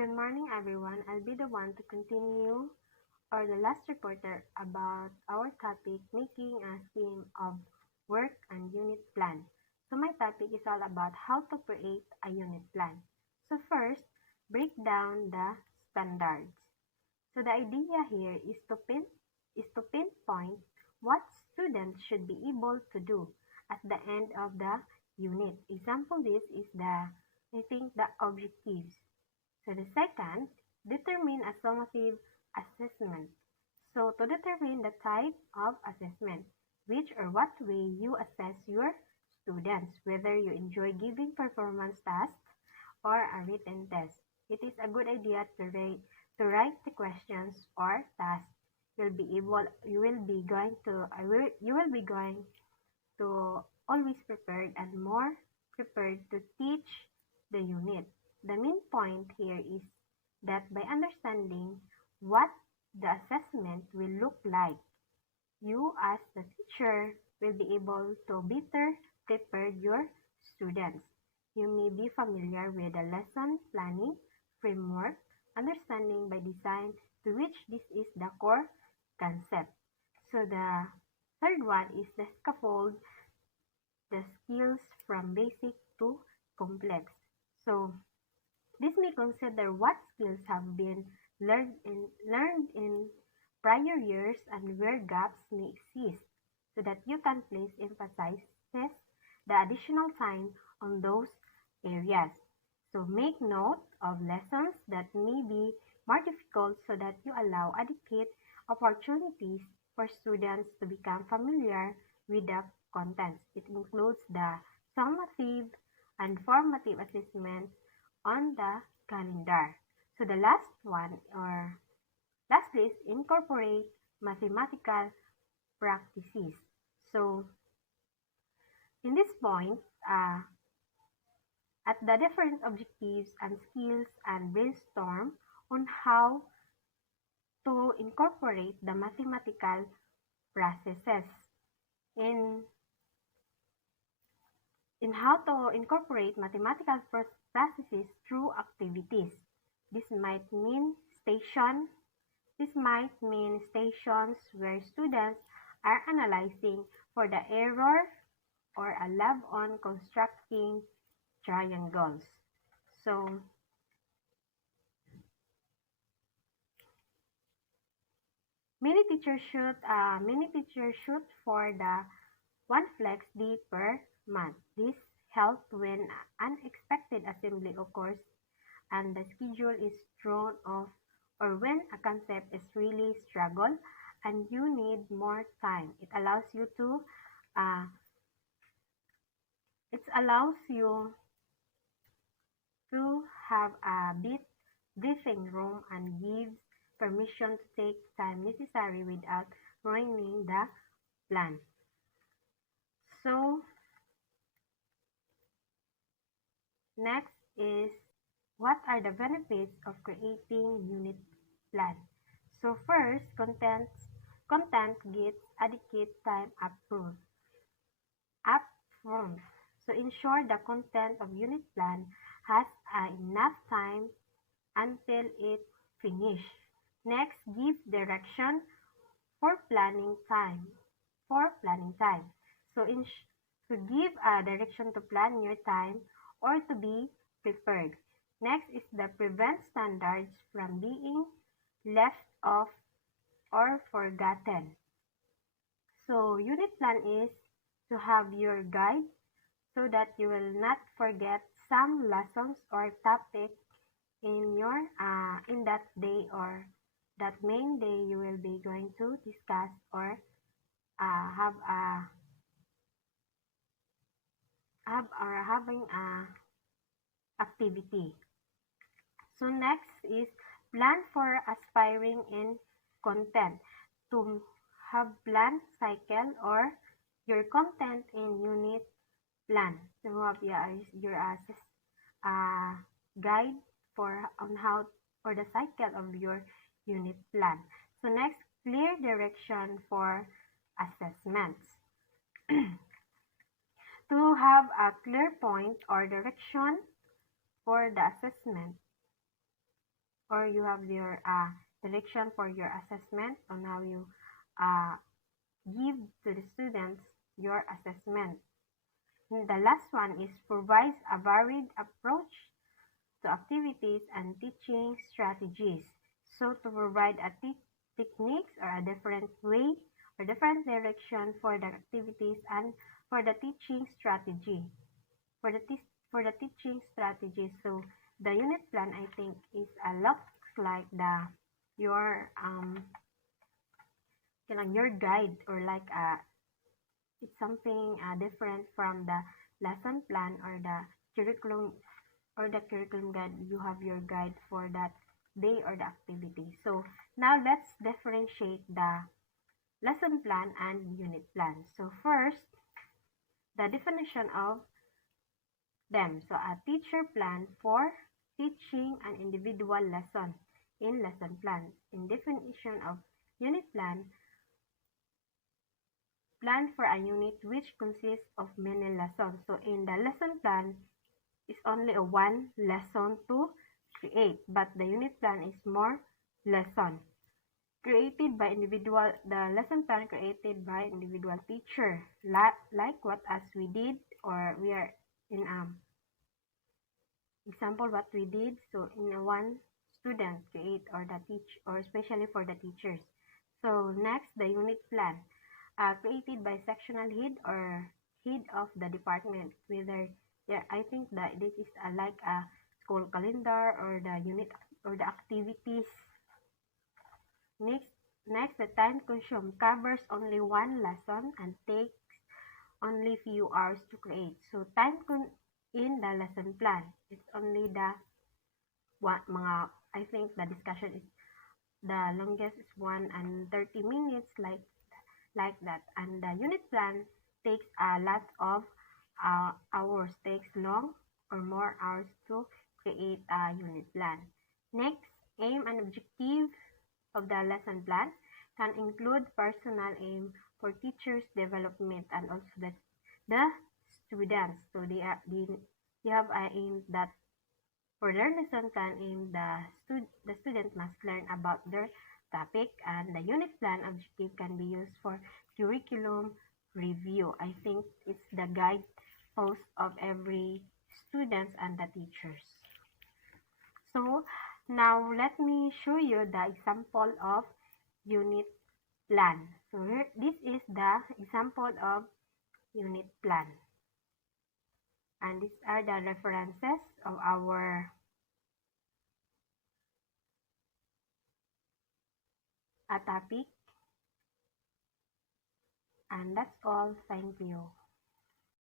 Good morning, everyone. I'll be the one to continue or the last reporter about our topic, making a scheme of work and unit plan. So my topic is all about how to create a unit plan. So first, break down the standards. So the idea here is to pinpoint what students should be able to do at the end of the unit. Example this is the objectives. So the second, determine a summative assessment. So to determine the type of assessment, which or what way you assess your students, whether you enjoy giving performance tasks or a written test. It is a good idea to write the questions or tasks. You will be going to always prepared and more prepared to teach the unit. The main point here is that by understanding what the assessment will look like, you as the teacher will be able to better prepare your students. You may be familiar with the lesson planning framework, understanding by design, to which this is the core concept. So the third one is the scaffold, the skills from basic to complex. So this may consider what skills have been learned in prior years and where gaps may exist, so that you can place emphasis the additional time on those areas. So make note of lessons that may be more difficult so that you allow adequate opportunities for students to become familiar with the contents. It includes the summative and formative assessments on the calendar. So the last one or lastly is incorporate mathematical practices. So in this point, at the different objectives and skills and brainstorm on how to incorporate the mathematical processes in how to incorporate mathematical processes through activities. This might mean stations where students are analyzing for the error or a lab on constructing triangles. So many teachers shoot for the one flex day per month. This helps when unexpected assembly occurs and the schedule is thrown off, or when a concept is really struggle and you need more time. It allows you to have a briefing room and gives permission to take time necessary without ruining the plan. So next is, what are the benefits of creating unit plan? So first, content gets adequate time upfront. So ensure the content of unit plan has enough time until it finished. Next, give direction for planning time. So give a direction to plan your time or to be prepared. Next is the prevent standards from being left off or forgotten. So unit plan is to have your guide so that you will not forget some lessons or topic in that day or that main day you will be going to discuss or having a activity. So next is plan for aspiring in content. To have plan cycle or your content in unit plan. To have your guide on how or the cycle of your unit plan. So next, clear direction for assessments. To have a clear point or direction for the assessment, or you have your direction for your assessment on how you give to the students your assessment. And the last one is provides a varied approach to activities and teaching strategies. So to provide a techniques or a different way or different direction for the activities and for the teaching strategy. For the teaching strategy, so the unit plan I think is a lot like your your guide, or like it's something different from the lesson plan or the curriculum guide. You have your guide for that day or the activity. So now let's differentiate the lesson plan and unit plan. So first, the definition of them. So a teacher plan for teaching an individual lesson in lesson plan. In definition of unit plan for a unit which consists of many lessons. So in the lesson plan is only a one lesson to create, but the unit plan is more lesson created by individual. The lesson plan created by individual teacher, like what as we did, or we are in example what we did. So in a one student create, or the teach, or especially for the teachers. So next, the unit plan created by sectional head or head of the department, whether I think that this is like a school calendar or the unit or the activities. Next, the time consumed covers only one lesson and takes only few hours to create. So time in the lesson plan, it's only the I think the discussion is the longest is 1:30 minutes, like that. And the unit plan takes a lot of hours, takes long or more hours to create a unit plan. Next, aim and objective of the lesson plan can include personal aim for teachers' development and also the students. So they have an aim that for their lesson plan aim, the student must learn about their topic, and the unit plan objective can be used for curriculum review. I think it's the guide post of every students and the teachers. So now let me show you the example of unit plan. So here, this is the example of unit plan. And these are the references of our topic. And that's all. Thank you.